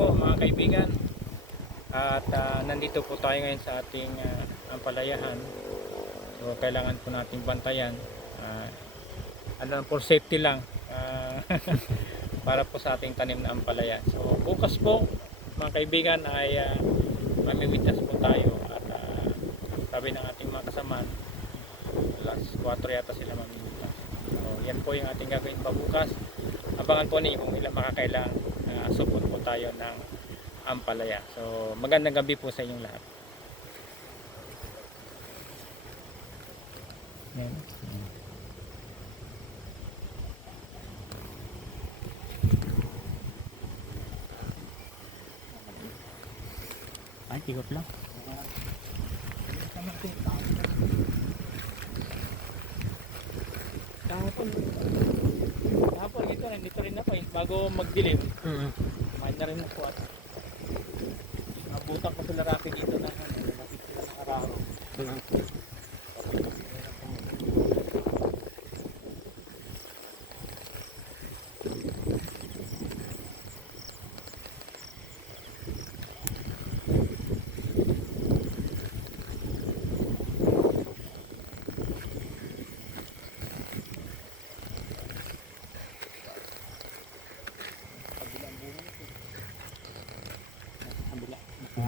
po mga kaibigan. At nandito po tayo ngayon sa ating ampalayahan. So kailangan po nating bantayan. For safety lang. Para po sa ating tanim na ampalaya. So bukas po mga kaibigan ay mamimitas po tayo. At sabi ng ating mga kasama, alas 4 yata sila mamimitas. So yan po yung ating gagawin pa bukas. Abangan po ninyo kung ilang makakailang supot po tayo ng ampalaya. So magandang gabi po sa inyong lahat. Ayan. Ay, tigop lang. Kahapon dito rin ako bago magdilim. Kumain na rin ako at nabutan ko sila Rafi dito na napit sila ng araro.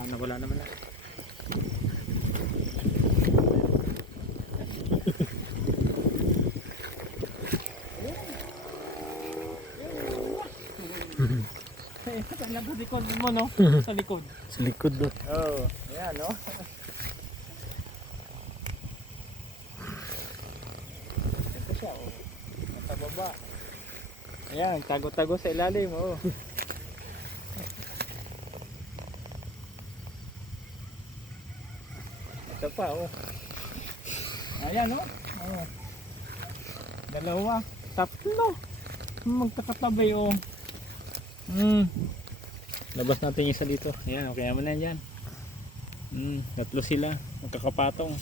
Nawala naman na. Sa likod mo, no? Sa likod. Sa likod do. Oo, ayan, no? Ito siya, oh. Nasa baba. Ayan, tago-tago sa ilalim, oh. Ito pa, oh. Ayan, oh. Oh. Dalawa. Tatlo. Magkakatabay, oh. Labas natin yung isa dito. Ayan, okay naman na yan. Tatlo sila. Magkakapatong.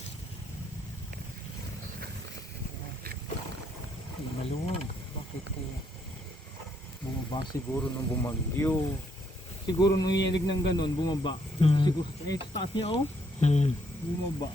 Ay, maluwag. Bakit kaya? Bumaba siguro ng bumagyo. Siguro nung iyanig ng ganun, bumaba. Siguro, sa taas niya, oh. Bumaba.